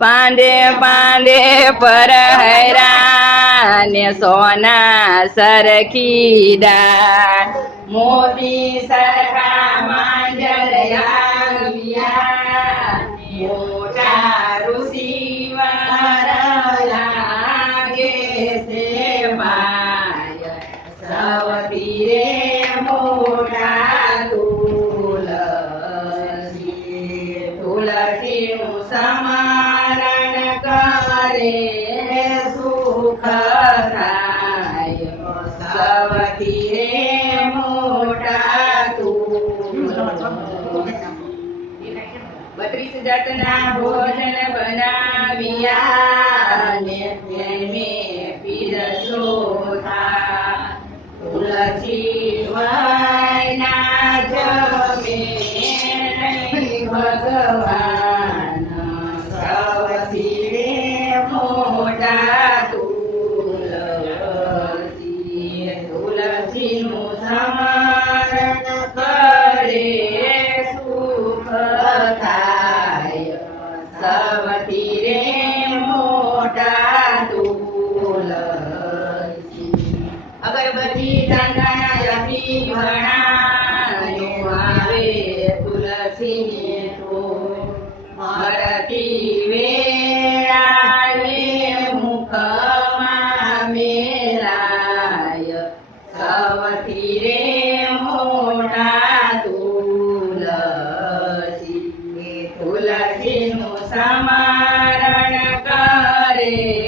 પાંડે પાંડે પર હૈરાન સોના સરખી દાન મોતી સરખા માંજલ્યા મોટા ઋષિ વાર લાગે છે માય સવતી રે મોટા તુલસીનું સ્મરણ કરે સુખ થાય સવતી રે મોટા 32 જાતના ભોજન બનાવ્યા ને તેને પીરસો થા તુલસી વૈના જમે ભગવાન સવતી રે મોટા તુલસીનું સ્મરણ કરે સુખ થાય સવતી રે મોટા તુલસી અગરબત્તી ચંદનથી ભણાયું આવે તુલસી મરતી વેળાએ મુખમાં મેલાય સવતી રે મોટા તુલસી તુલસીનું સ્મરણ કરે